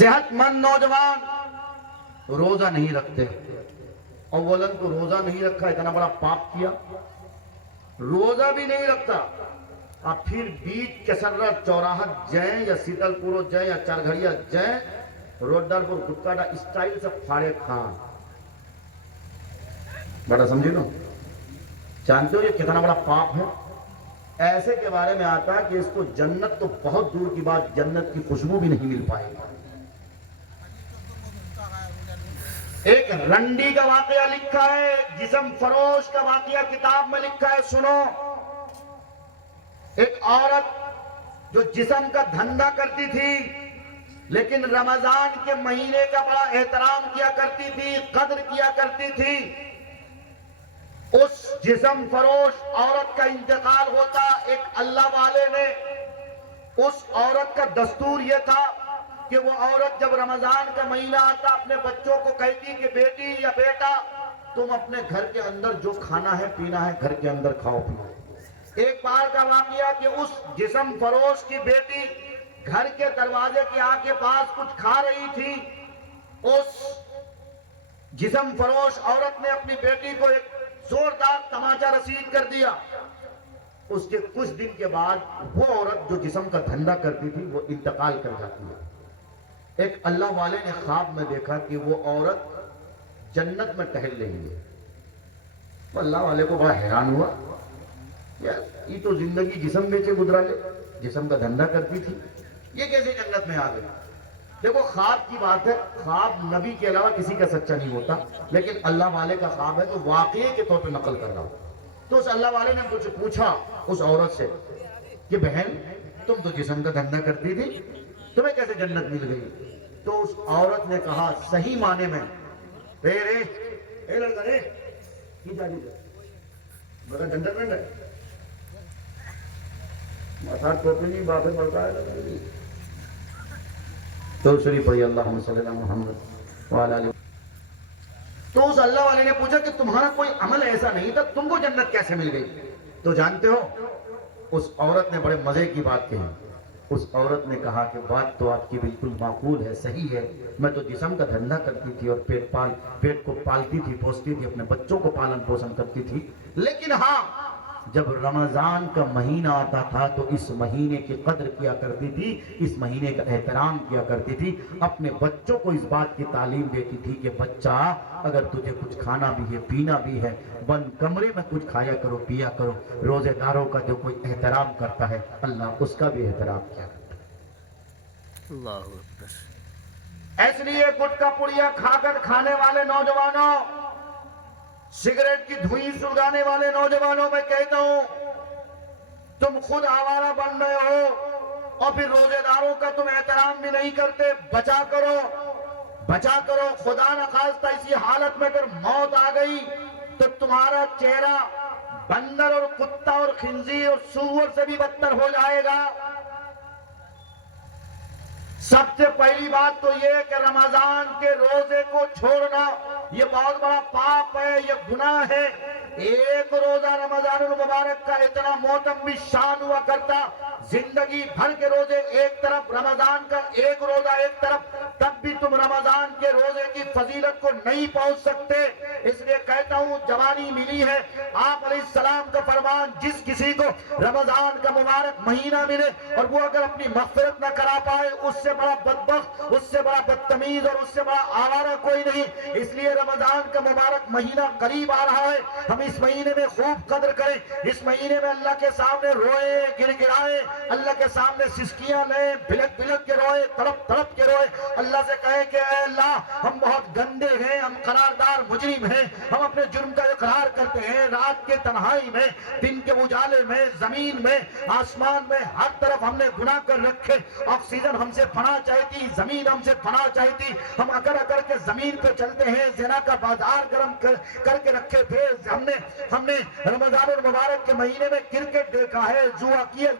صحت مند نوجوان روزہ نہیں رکھتے، اولاً تو روزہ نہیں رکھا اتنا بڑا پاپ کیا، روزہ بھی نہیں رکھتا، اب پھر بیچ کسرہ چوراہت جائیں یا سیتل پورو جائیں یا چارگھڑیا جائیں روڈر پر گٹکاٹا اسٹائل سے پھاڑے کھان، بڑا سمجھے نا؟ جانتے ہو یہ کتنا بڑا پاپ ہے؟ ایسے کے بارے میں آتا ہے کہ اس کو جنت تو بہت دور کی بات، جنت کی خوشبو بھی نہیں مل پائے گا۔ ایک رنڈی کا واقعہ لکھا ہے، جسم فروش کا واقعہ کتاب میں لکھا ہے، سنو۔ ایک عورت جو جسم کا دھندا کرتی تھی لیکن رمضان کے مہینے کا بڑا احترام کیا کرتی تھی، قدر کیا کرتی تھی، اس جسم فروش عورت کا انتقال ہوتا۔ ایک اللہ والے نے، اس عورت کا دستور یہ تھا کہ وہ عورت جب رمضان کا مہینہ آتا اپنے بچوں کو کہتی کہ بیٹی یا بیٹا تم اپنے گھر کے اندر جو کھانا ہے پینا ہے گھر کے اندر کھاؤ پیو۔ ایک بار کا واقعہ کہ اس جسم فروش کی بیٹی گھر کے دروازے کے آگے پاس کچھ کھا رہی تھی، اس جسم فروش عورت نے اپنی بیٹی کو ایک زوردار تماچا رسید کر دیا۔ اس کے کچھ دن کے بعد وہ عورت جو جسم کا دھندا کرتی تھی وہ انتقال کر جاتی ہے۔ ایک اللہ والے نے خواب میں دیکھا کہ وہ عورت جنت میں ٹہل رہی ہے۔ تو اللہ والے کو بڑا حیران ہوا، یار یہ تو زندگی جسم بیچے گزرا لے، جسم کا دھندا کرتی تھی، یہ کیسے جنت میں آ گئی؟ دیکھو خواب کی بات ہے، خواب نبی کے علاوہ کسی کا سچا نہیں ہوتا، لیکن اللہ والے کا خواب ہے تو واقعے کے طور پہ نقل کر رہا ہوں۔ تو اس اللہ والے نے کچھ پوچھا اس عورت سے کہ بہن تم تو جسم کا دھندا کرتی تھی، تمہیں کیسے جنت مل گئی؟ تو اس عورت نے کہا صحیح معنی میں، اے لڑکا رے کی جا جی بڑا جنت میں ہے ماتھا ٹوپی نہیں باتیں پڑتا ہے تو شریف پڑھی اللہم صلی اللہ محمد وعلی آلہ۔ تو اس اللہ والے نے پوچھا کہ تمہارا کوئی عمل ایسا نہیں تھا، تم کو جنت کیسے مل گئی؟ تو جانتے ہو اس عورت نے بڑے مزے کی بات کہی۔ اس عورت نے کہا کہ بات تو آپ کی بالکل معقول ہے، صحیح ہے، میں تو جسم کا دھندا کرتی تھی اور پیٹ کو پالتی تھی، پوستی تھی، اپنے بچوں کو پالن پوشن کرتی تھی، لیکن ہاں جب رمضان کا مہینہ آتا تھا تو اس مہینے کی قدر کیا کرتی تھی، اس مہینے کا احترام کیا کرتی تھی، اپنے بچوں کو اس بات کی تعلیم دیتی تھی کہ بچہ اگر تجھے کچھ کھانا بھی ہے پینا بھی ہے بند کمرے میں کچھ کھایا کرو پیا کرو، روزے داروں کا جو کوئی احترام کرتا ہے اللہ اس کا بھی احترام کیا کرتا ہے۔ اللہ اکبر۔ اس لیے گٹکا پڑیا کھا کر کھانے والے نوجوانوں، سگریٹ کی دھوئی سلگانے والے نوجوانوں میں کہتا ہوں تم خود آوارہ بن رہے ہو اور پھر روزے داروں کا تم احترام بھی نہیں کرتے۔ بچا کرو بچا کرو، خدا نخواستہ اسی حالت میں اگر موت آ گئی تو تمہارا چہرہ بندر اور کتا اور خنزیر اور سور سے بھی بدتر ہو جائے گا۔ سب سے پہلی بات تو یہ کہ رمضان کے روزے کو چھوڑنا یہ بہت بڑا پاپ ہے، یہ گناہ ہے۔ ایک روزہ رمضان المبارک کا اتنا موتم بھی شان ہوا کرتا، زندگی بھر کے روزے ایک طرف، رمضان کا ایک روزہ ایک طرف، تب بھی تم رمضان کے روزے کی فضیلت کو نہیں پہنچ سکتے۔ اس لیے کہتا ہوں جوانی ملی ہے، آپ علیہ السلام کا فرمان جس کسی کو رمضان کا مبارک مہینہ ملے اور وہ اگر اپنی مغفرت نہ کرا پائے اس سے بڑا بدبخت، اس سے بڑا بدتمیز اور اس سے بڑا آوارہ کوئی نہیں۔ اس لیے رمضان کا مبارک مہینہ قریب آ رہا ہے، ہم اس مہینے میں خوب قدر کریں، اس مہینے میں اللہ کے سامنے روئے گر گرائے، اللہ کے سامنے سسکیاں لیں، بھلک بھلک کے روئے، تڑپ تڑپ کے روئے، اللہ سے کہیں کہ اے اللہ ہم بہت گندے ہیں، ہم قراردار مجرم ہیں، ہم اپنے جرم کا اقرار کرتے ہیں، رات کے تنہائی میں، دن کے اجالے میں، زمین میں، آسمان میں، ہر طرف ہم نے گناہ کر رکھے، آکسیجن ہم سے پناہ چاہتی، زمین ہم سے پناہ چاہتی، ہم اکڑ اکڑ کے زمین پہ چلتے ہیں، زنا کا بازار گرم کر کے رکھے تھے، ہم نے رمضان المبارک کے مہینے میں کرکٹ دیکھا ہے،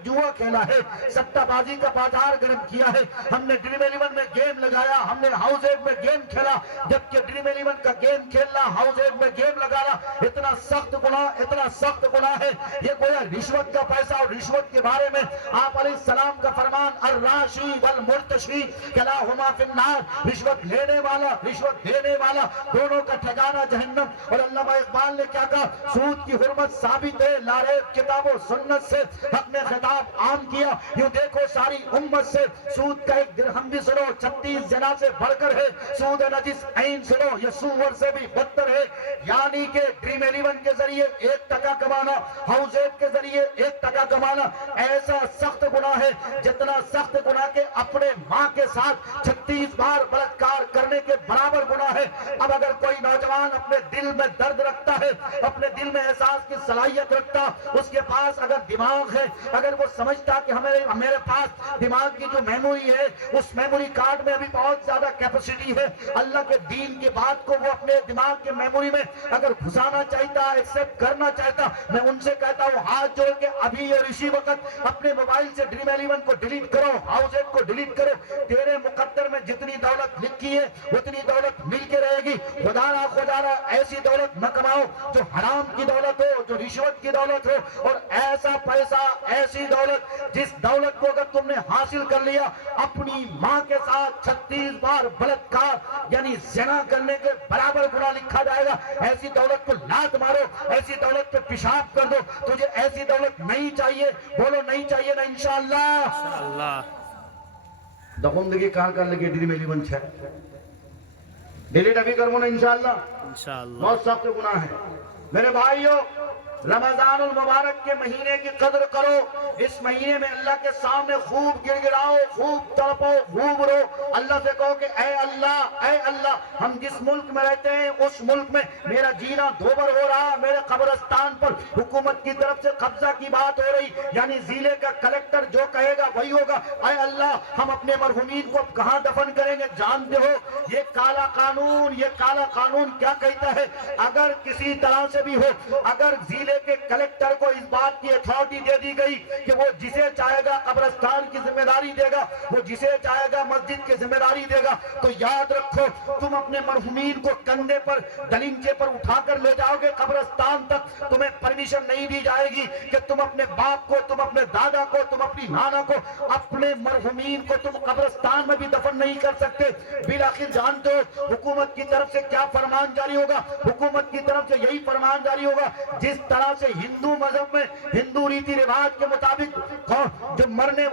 جوا کھیلا ہے، سٹہ بازی کا بازار گرم کیا ہے، ہم نے ڈریم 11 میں گیم لگایا، ہم نے ہاؤس 8 میں गेम खेला, जबकि ड्रीम 11 का गेम खेलना, हाउस 8 में गेम लगाना इतना सख्त गुनाह है। ये गोया रिश्वत का पैसा और रिश्वत के बारे में आप अलैहिस्सलाम का फरमान अर्राशी वल मुर्तशी कलाहुमा फिन्नार, रिश्वत लेने वाला रिश्वत देने वाला दोनों का ठिकाना जहन्नम। और अल्लामा इकबाल ने क्या कहा, सूद की हुर्मत साबित है लारे किताब और सुन्नत से, हक ने खिताब आम किया। यूं देखो सारी उम्मत से सूद का एक दिरहम भी सुनो 36 जना से बढ़कर है, सूद नजिस ऐन सुनो ये सूवर से भी बदतर है। यानी कि ड्रीम 11 के जरिए 1 टका कमाना, हाउस 8 के जरिए 1 टका कमाना ऐसा सख्त गुनाह है जितना सख्त गुनाह के अपने माँ के साथ 36 बार बलात्कार करने के बराबर गुनाह है। अब अगर कोई नौजवान अपने दिल में दर्द रखता है, अपने दिल में एहसास की सलाहियत रखता, उसके पास अगर दिमाग है, अगर वो समझता कि मेरे पास दिमाग की जो मेमोरी है उस मेमोरी कार्ड में अभी बहुत ज्यादा कैपेसिटी है, अल्लाह के दीन की बात को वो अपने दिमाग के मेमोरी में अगर घुसाना चाहता, एक्सेप्ट करना चाहता, मैं उनसे कहता हूँ हाथ जोड़ के अभी ये इसी वक्त अपने मोबाइल से ड्रीम 11 को डिलीट करो, हाउस 8 को डिलीट करो। तेरे मुकद्दर में जितनी दौलत लिखी है उतनी दौलत मिल के रहेगी। खुदारा ऐसी दौलत न कमाओ जो हराम की दौलत हो, जो रिश्वत की दौलत हो, और ऐसा पैसा, ऐसी दौलत जिस दौलत को अगर तुमने हासिल कर लिया, अपनी माँ के साथ 36 बार बलात्कार यानी ज़िना करने के बराबर गुनाह लिखा जाएगा। ऐसी दौलत को लात मारो, ऐसी दौलत पे पेशाब कर दो। तुझे ऐसी दौलत नहीं चाहिए, बोलो नहीं चाहिए ना इंशाअल्लाह। दखुंदगी कहाँ कर लगे ड्रीम 11 है, डिलीट अभी करो ना इंशाअल्लाह। बहुत सख्त गुनाह है मेरे भाइयों। रमजानुल मुबारक के महीने की कदर करो। इस महीने में अल्लाह के सामने खूब गिड़गिड़ाओ, खूब तड़पो, खूब रो। अल्लाह से कहो कि ऐ अल्लाह, हम जिस मुल्क में रहते हैं उस मुल्क में मेरा जीना दोबर हो रहा, मेरे कब्रिस्तान पर हुकूमत की तरफ से कब्जा की बात हो रही, यानी जिले का कलेक्टर जो कहेगा वही होगा। ऐ अल्लाह, हम अपने मरहुमीन को कहाँ दफन करेंगे? जानते हो ये काला कानून क्या कहता है? अगर किसी तरह से भी हो, अगर जिले के कलेक्टर को इस बात की अथॉरिटी दे दी गई कि वो जिसे चाहेगा कब्रिस्तान की जिम्मेदारी देगा, वो जिसे चाहेगा मस्जिद की जिम्मेदारी देगा, तो याद रखो तुम अपने मरहुमीन को कंधे पर दलिंचे पर उठाकर ले जाओगे कब्रिस्तान तक। तुम्हें परमिशन नहीं दी जाएगी कि तुम अपने बाप को, तुम अपने दादा को, तुम अपनी नाना को, अपने मरहुमीन को तुम कब्रिस्तान में भी दफन नहीं कर सकते। बिल आखिर जानते हो हुकूमत की तरफ से क्या फरमान जारी होगा? हुकूमत की तरफ से यही फरमान जारी होगा, जिस तरह से हिंदू मजहब में हिंदू रीति रिवाज के मुताबिक जो मरने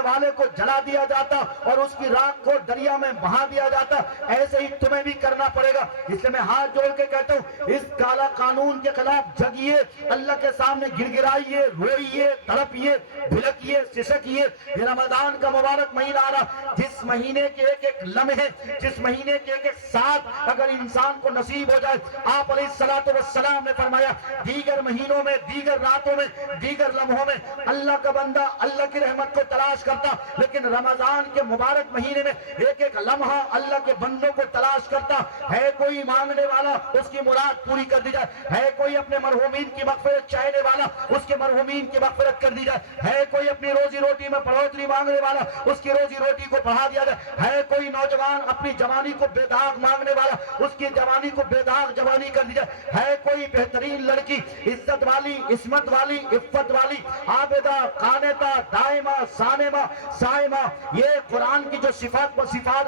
वाले को जला दिया जाता और उसकी राख को दरिया में बहा दिया जाता, ऐसे ही तुम्हें भी करना पड़ेगा। इसलिए मैं हाथ जोड़ के कहता हूँ इस काला कानून के खिलाफ जगिए, अल्लाह के सामने गिड़गिड़ाइए, रोइए, तड़पिए, भिलकिए, सिसकिए। ये रमजान का मुबारक महीना आ रहा, जिस महीने के एक एक लम्हे, जिस महीने के एक एक साथ अगर इंसान को नसीब हो जाए, आप अलैहिस्सलातु वस्सलाम ने फरमाया दीगर महीनों में, दीगर रातों में, दीगर लम्हों में अल्लाह का बंदा अल्लाह की रहमत को तलाश करता, लेकिन रमजान के मुबारक महीने में एक एक लम्हा अल्लाह के बंदों को तलाश करता है। कोई मांगने वाला उसकी मुराद पूरी कर दी जाए, है कोई अपने मरहुमीन की मगफिरत चाहने वाला उसके मरहुमीन की मगफिरत कर दी जाए, है कोई अपनी रोजी रोटी में बढ़ोतरी मांगने वाला उसकी रोजी रोटी को बढ़ा दिया जाए, है कोई नौजवान अपनी जवानी को बेदाग मांगने वाला उसकी जवानी को बेदाग जवानी कर दी जाए, है कोई बेहतरीन लड़की इज्जत वाली, इस्मत वाली, इफ्फत वाली, आबिदा, कानिता, दाइमा, साइमा, ये कुरान की जो सिफात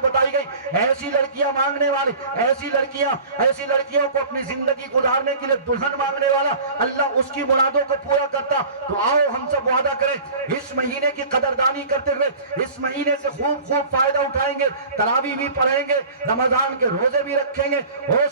बताई गई, ऐसी लड़कियां मांगने वाली, ऐसी लड़कियों को अपनी जिंदगी गुजारने के लिए दुल्हन मांगने वाला अल्लाह उसकी मुरादों को पूरा करता। तो आओ हम सब वादा करें इस महीने की कदरदानी करते हुए इस महीने से खूब फायदा उठाएंगे, तरावी भी पढ़ेंगे, रमजान के रोजे भी रखेंगे। हो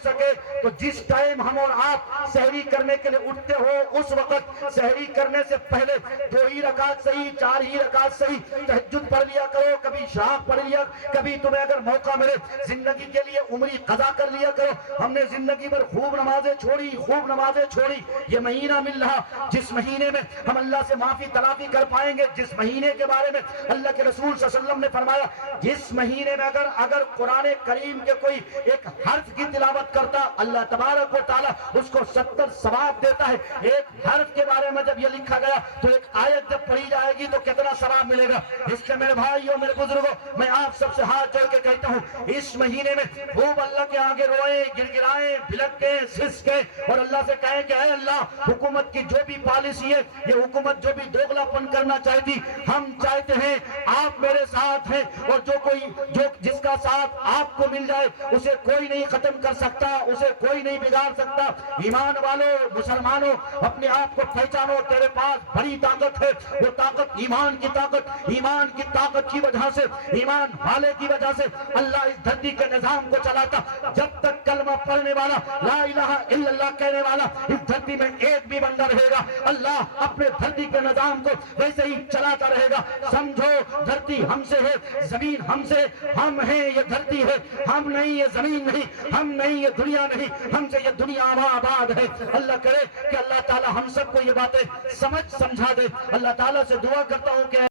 सके तो जिस टाइम हम और आप सहरी करने के लिए उठते हो उस वक्त सहरी करने से पहले 2 ही रकात सही, 4 ही रकात सही तहज्जुद पढ़ लिया करो, कभी इशराक पढ़ लिया, कभी तुम्हें अगर मौका मिले जिंदगी के लिए उम्री कदा कर लिया करो। हमने जिंदगी भर खूब नमाजें छोड़ी, ये महीना मिल रहा जिस महीने में हम अल्लाह से माफी तलाफी कर पाएंगे, जिस महीने के बारे में अल्लाह के रसूल सल्लल्लाहु अलैहि वसल्लम ने फरमाया जिस महीने में अगर कुरान करीम के कोई एक हर्फ की तिलावत करता अल्लाह तबारक व तआला उसको 70 सवाब देता है। एक हर्फ के बारे में जब ये लिखा गया तो एक आयत जब पढ़ी जाएगी तो कितना सवाब मिलेगा। इसलिए मेरे भाइयों, मेरे बुजुर्गों, मैं आप آپ سب سے ہاتھ جوڑ کے کہتا ہوں اس مہینے میں خوب اللہ کے آگے روئے گر گرائے بھلکے سسکے اور اللہ سے کہیں کہ اے اللہ حکومت کی جو بھی پالیسی ہے یہ حکومت جو بھی دوغلا پن کرنا چاہتی ہم چاہتے ہیں آپ میرے ساتھ ہیں اور جو جس کا ساتھ آپ کو مل جائے اسے کوئی نہیں ختم کر سکتا اسے کوئی نہیں بگاڑ سکتا ایمان والوں مسلمانوں اپنے آپ کو پہچانو تیرے پاس بڑی طاقت ہے وہ طاقت ایمان کی طاقت کی وجہ سے ایمان والے کی وجہ سے اللہ اس دھرتی کے نظام کو چلاتا جب تک کلمہ پڑھنے والا لا الہ الا اللہ کہنے والا اس دھرتی میں ایک بھی بندہ رہے گا اللہ اپنے دھرتی کے نظام کو ویسے ہی چلاتا رہے گا سمجھو دھرتی ہم سے ہے زمین ہم سے ہم ہیں یہ دھرتی ہے ہم نہیں یہ زمین نہیں ہم نہیں یہ دنیا نہیں ہم سے یہ دنیا آباد ہے اللہ کرے کہ اللہ تعالی ہم سب کو یہ باتیں سمجھا دے اللہ تعالی سے دعا کرتا ہوں کہ